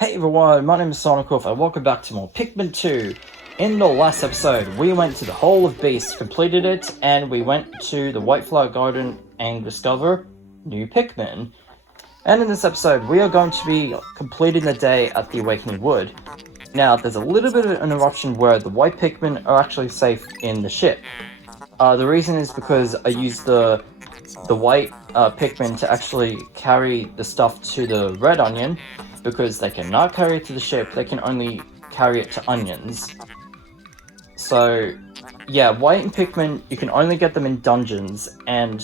Hey everyone, my name is Sonicoof and welcome back to more Pikmin 2. In the last episode, we went to the Hall of Beasts, completed it, and we went to the White Flower Garden and discover new Pikmin. And in this episode, we are going to be completing the day at the Awakening Wood. Now, there's a little bit of an interruption where the white Pikmin are actually safe in the ship. The reason is because I used the white Pikmin to actually carry the stuff to the red onion, because they cannot carry it to the ship, they can only carry it to onions. So, yeah, white and Pikmin, you can only get them in dungeons, and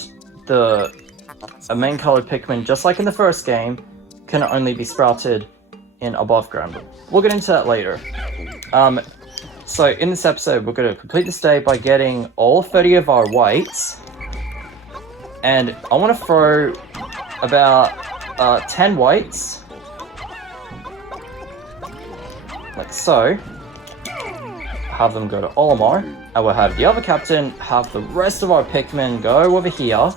the main colored Pikmin, just like in the first game, can only be sprouted in above ground. We'll get into that later. So in this episode, we're going to complete this day by getting all 30 of our whites, and I want to throw about 10 whites, like so, have them go to Olimar, and we'll have the other captain have the rest of our Pikmin go over here.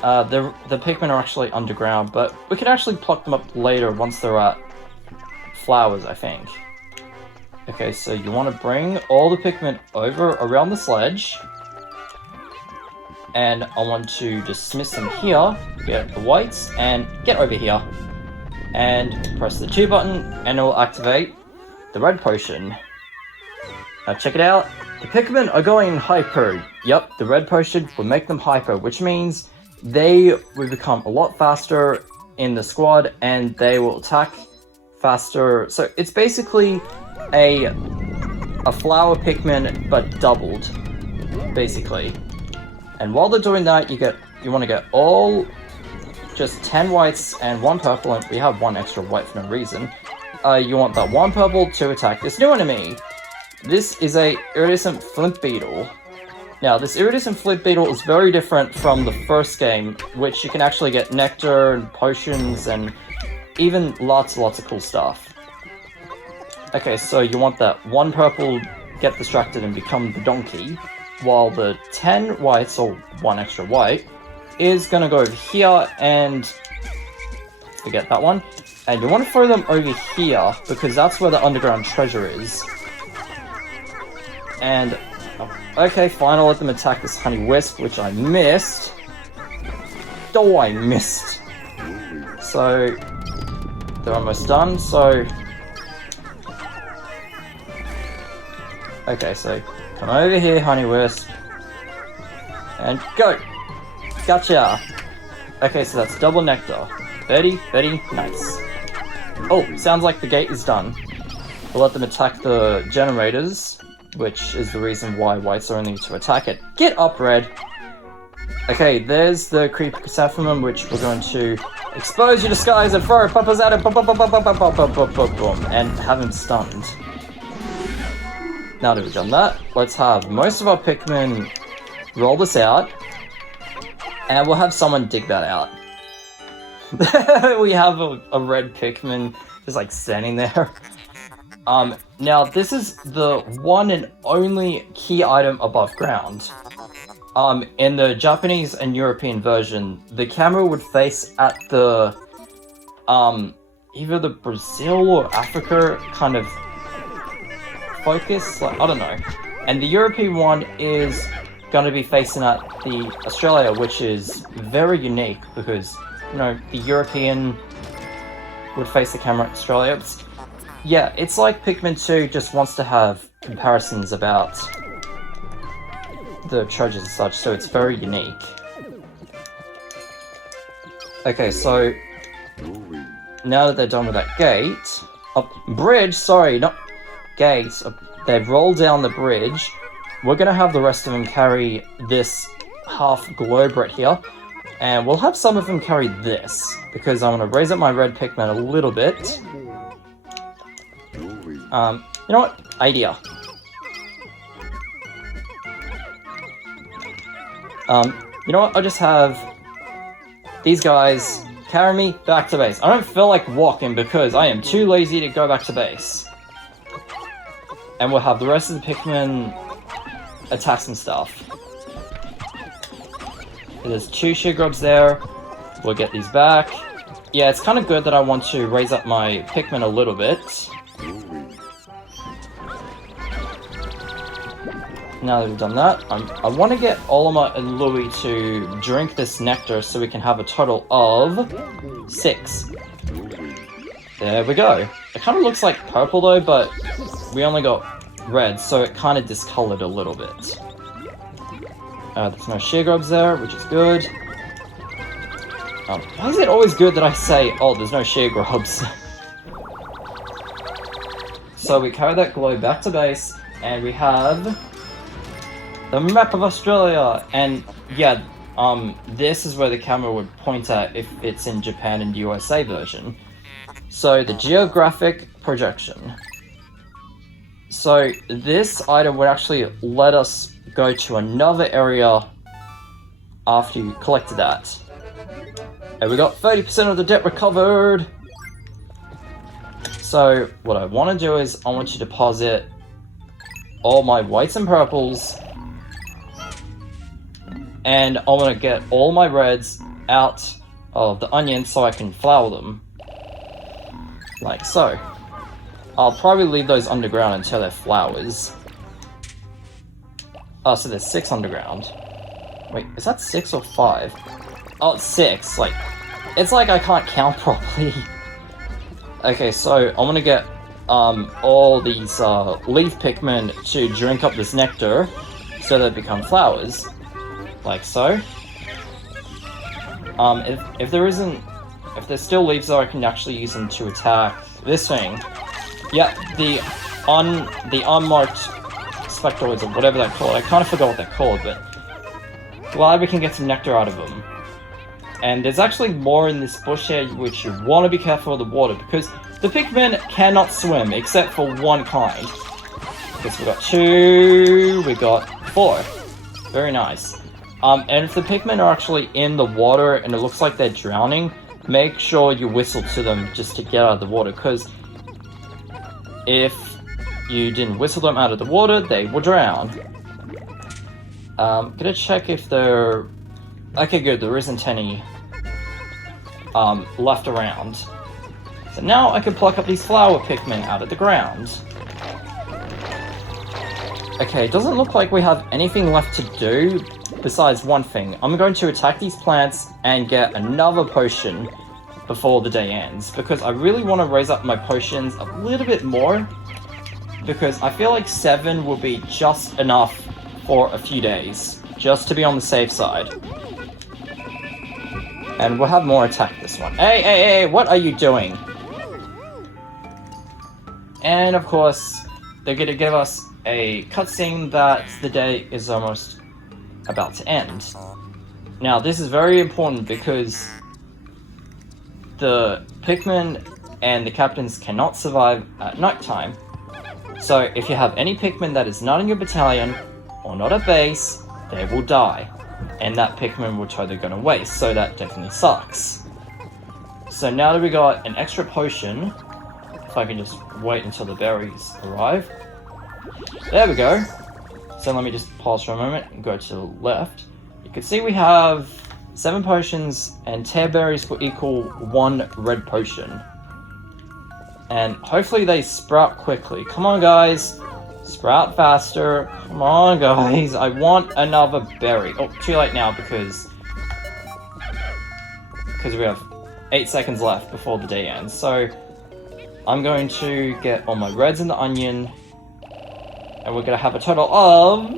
The Pikmin are actually underground, but we can actually pluck them up later once they're at flowers, I think. Okay, so you want to bring all the Pikmin over around the sledge, and I want to dismiss them here, get the whites, and get over here. And press the 2 button, and it will activate the red potion. Now check it out, the Pikmin are going hyper. Yep, the red potion will make them hyper, which means they will become a lot faster in the squad, and they will attack faster. So it's basically a flower Pikmin, but doubled, basically. And while they're doing that, you want to get all just 10 whites and 1 purple, and we have 1 extra white for no reason. You want that 1 purple to attack this new enemy. This is a iridescent flint beetle. Now, this iridescent flint beetle is very different from the first game, which you can actually get nectar and potions and even lots of cool stuff. Okay, so you want that 1 purple get distracted and become the donkey, while the 10 whites, or 1 extra white, is gonna go over here and forget that one. And you want to throw them over here, because that's where the underground treasure is. And, okay, fine, I'll let them attack this honey wisp, which I missed. Oh, I missed. So, they're almost done, so... Okay, so, come over here, honey wisp. And go! Gotcha! Okay, so that's double nectar. Very nice. Oh, sounds like the gate is done. We'll let them attack the generators, which is the reason why whites are only to attack it. Get up, red! Okay, there's the creepy chrysanthemum, which we're going to expose your disguise and throw puppers at him, and have him stunned. Now that we've done that, let's have most of our Pikmin roll this out, and we'll have someone dig that out. We have a red Pikmin just like standing there. Now this is the one and only key item above ground. In the Japanese and European version, the camera would face at the either the Brazil or Africa kind of focus, like, I don't know. And the European one is gonna be facing at the Australia, which is very unique because, you know, the European would face the camera at Australia. Yeah, it's like Pikmin 2 just wants to have comparisons about the treasures and such, so it's very unique. Okay, so now that they're done with that gate, bridge, sorry, not gate, they've rolled down the bridge. We're gonna have the rest of them carry this half globe right here, and we'll have some of them carry this, because I want to raise up my red Pikmin a little bit. You know what? Idea. You know what? I'll just have these guys carry me back to base. I don't feel like walking because I am too lazy to go back to base. And we'll have the rest of the Pikmin attack some stuff. There's 2 Shigrubs there. We'll get these back. yeah, it's kind of good that I want to raise up my Pikmin a little bit. Now that we've done that, I want to get Olimar and Louie to drink this nectar so we can have a total of 6. There we go. It kind of looks like purple though, but we only got red, so it kind of discolored a little bit. There's no sheer grubs there, which is good. Why is it always good that I say, oh, there's no sheer grubs? So we carry that glow back to base, and we have the map of Australia. And yeah, this is where the camera would point at if it's in Japan and USA version. So the geographic projection. So this item would actually let us go to another area after you collected that. And we got 30% of the debt recovered! So what I want to do is I want to deposit all my whites and purples, and I want to get all my reds out of the onion so I can flour them. Like so. I'll probably leave those underground until they're flowers. Oh, so there's 6 underground. Wait, is that 6 or 5? Oh, it's 6. Like, it's like I can't count properly. Okay, so I'm gonna get all these leaf Pikmin to drink up this nectar so they become flowers. Like so. If there's still leaves though, I can actually use them to attack this thing. Yeah, the unmarked spectroids or whatever they're called. I kind of forgot what they're called, but glad we can get some nectar out of them. And there's actually more in this bush here, which you want to be careful of the water, because the Pikmin cannot swim, except for one kind. Because we got 2, we got 4. Very nice. And if the Pikmin are actually in the water and it looks like they're drowning, make sure you whistle to them just to get out of the water, because if you didn't whistle them out of the water, they will drown. Gonna check if they're... Okay, good, there isn't any left around. So now I can pluck up these flower Pikmin out of the ground. Okay, it doesn't look like we have anything left to do besides one thing. I'm going to attack these plants and get another potion before the day ends, because I really want to raise up my potions a little bit more, because I feel like 7 will be just enough for a few days, just to be on the safe side. And we'll have more attack this one. Hey, what are you doing? And of course, they're gonna give us a cutscene that the day is almost about to end. Now, this is very important because the Pikmin and the captains cannot survive at nighttime. So if you have any Pikmin that is not in your battalion, or not at base, they will die. And that Pikmin will totally go to waste, so that definitely sucks. So now that we got an extra potion, if I can just wait until the berries arrive. There we go. So let me just pause for a moment and go to the left. You can see we have 7 potions, and tear berries will equal 1 red potion. And hopefully they sprout quickly. Come on, guys. Sprout faster. Come on, guys. I want another berry. Oh, too late now because we have 8 seconds left before the day ends. So I'm going to get all my reds in the onion, and we're going to have a total of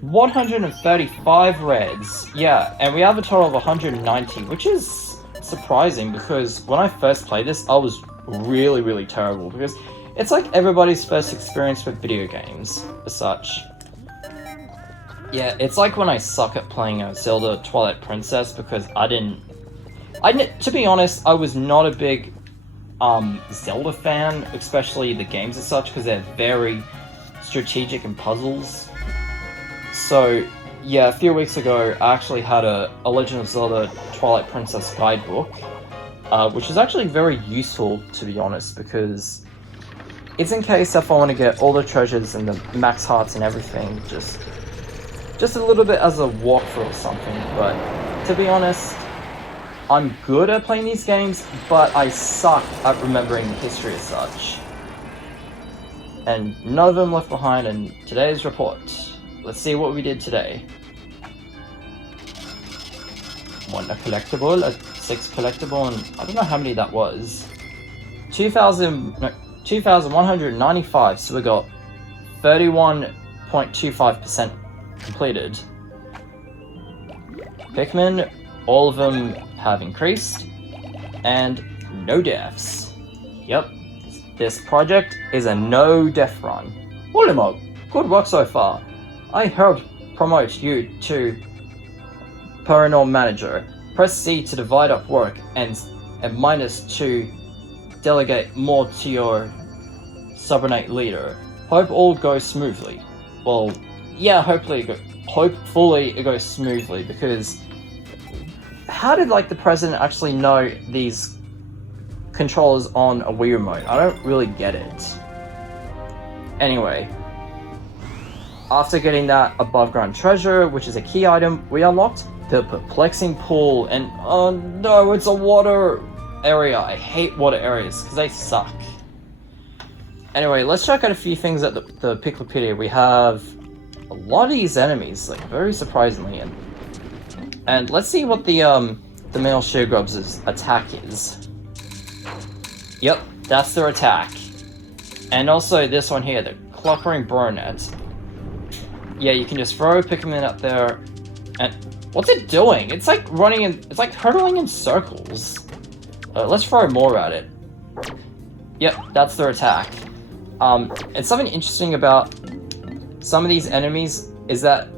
135 reds. Yeah, and we have a total of 190, which is surprising because when I first played this, I was really, really terrible, because it's like everybody's first experience with video games, as such. Yeah, it's like when I suck at playing Zelda Twilight Princess, because to be honest, I was not a big Zelda fan, especially the games as such, because they're very strategic and puzzles. So, yeah, a few weeks ago, I actually had a Legend of Zelda Twilight Princess guidebook, which is actually very useful, to be honest, because it's in case if I want to get all the treasures and the max hearts and everything, just a little bit as a walkthrough or something. But to be honest, I'm good at playing these games, but I suck at remembering the history as such. And none of them left behind in today's report. Let's see what we did today. 1 a collectible, a 6 collectible, and I don't know how many that was. 2,195, so we got 31.25% completed. Pikmin, all of them have increased, and no deaths. Yep, this project is a no-death run. Ultimo, good work so far. I helped promote you to Paranormal Manager. Press C to divide up work, and minus to delegate more to your subordinate leader. Hope all goes smoothly. Well, yeah, hopefully it goes smoothly, because how did like the president actually know these controllers on a Wii remote? I don't really get it. Anyway, after getting that above ground treasure, which is a key item, we unlocked the perplexing pool, and oh no, it's a water area. I hate water areas because they suck. Anyway, let's check out a few things at the Piklopedia. We have a lot of these enemies, like very surprisingly, and let's see what the male Sheargrubs' attack is. Yep, that's their attack. And also this one here, the Clockering Baronet. Yeah, you can just throw Pikmin up there, and what's it doing? It's like it's like hurtling in circles. Let's throw more at it. Yep, that's their attack. And something interesting about some of these enemies is that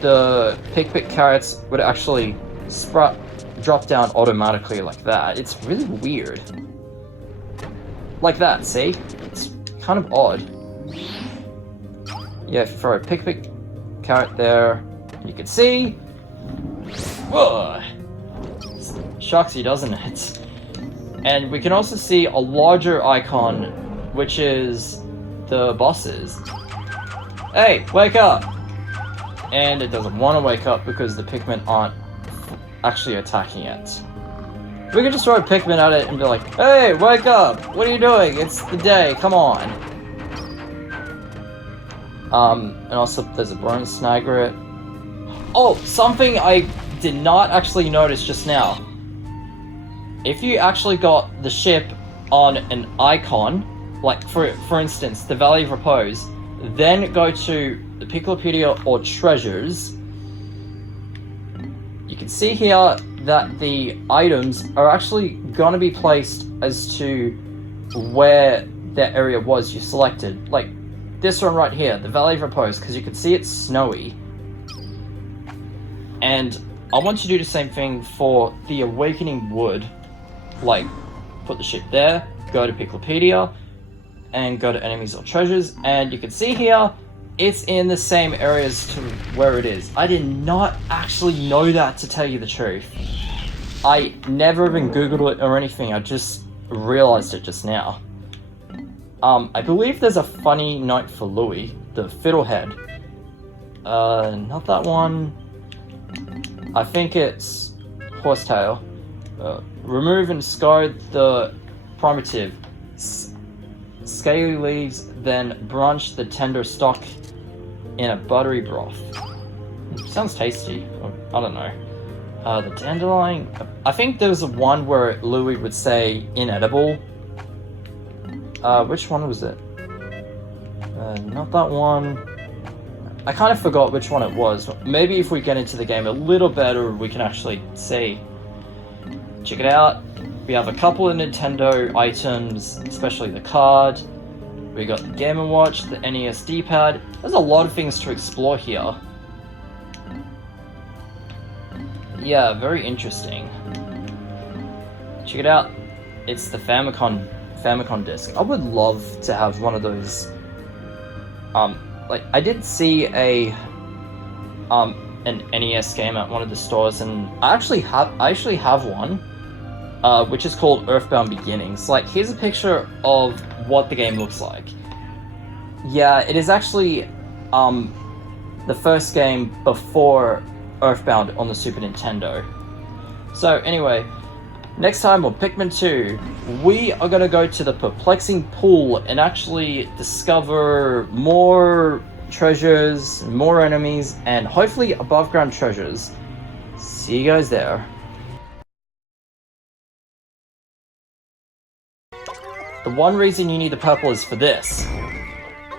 the Pikmin carrots would actually drop down automatically like that. It's really weird. Like that, see? It's kind of odd. Yeah, if you throw a Pikmin carrot there, you can see. Whoa! Shocks you, doesn't it? And we can also see a larger icon, which is the bosses. Hey, wake up! And it doesn't want to wake up because the Pikmin aren't actually attacking it. We could just throw a Pikmin at it and be like, hey, wake up! What are you doing? It's the day, come on! And also there's a Bone Snagger. Oh, something I did not actually notice just now. If you actually got the ship on an icon, like for instance, the Valley of Repose, then go to the Piklopedia or Treasures, you can see here that the items are actually going to be placed as to where that area was you selected. Like this one right here, the Valley of Repose, because you can see it's snowy. And I want you to do the same thing for the Awakening Wood. Like, put the ship there, go to Piklopedia, and go to Enemies or Treasures, and you can see here, it's in the same areas to where it is. I did not actually know that, to tell you the truth. I never even googled it or anything, I just realized it just now. I believe there's a funny note for Louis, the Fiddlehead. Not that one. I think it's Horsetail. Remove and discard the primitive. Scaly leaves, then branch the tender stalk in a buttery broth. Sounds tasty. I don't know. The dandelion. I think there was one where Louis would say inedible. Which one was it? Not that one. I kind of forgot which one it was. Maybe if we get into the game a little better, we can actually see. Check it out. We have a couple of Nintendo items, especially the card. We got the Game & Watch, the NES D-pad. There's a lot of things to explore here. Yeah, very interesting. Check it out. It's the Famicom disc. I would love to have one of those. Like I did see an NES game at one of the stores, and I actually have one, which is called Earthbound Beginnings. Like, here's a picture of what the game looks like. Yeah, it is actually the first game before Earthbound on the Super Nintendo. So anyway, Next time on Pikmin 2, we are gonna go to the perplexing pool and actually discover more treasures, more enemies, and hopefully above ground treasures. See you guys there. The one reason you need the purple is for this.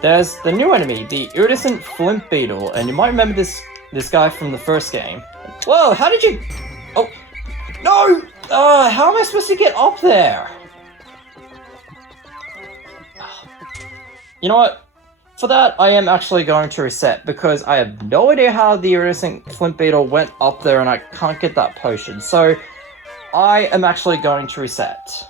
There's the new enemy, the iridescent flint beetle, and you might remember this guy from the first game. Whoa, how did you... Oh, no! How am I supposed to get up there? You know what? For that, I am actually going to reset, because I have no idea how the iridescent flint beetle went up there and I can't get that potion. So, I am actually going to reset.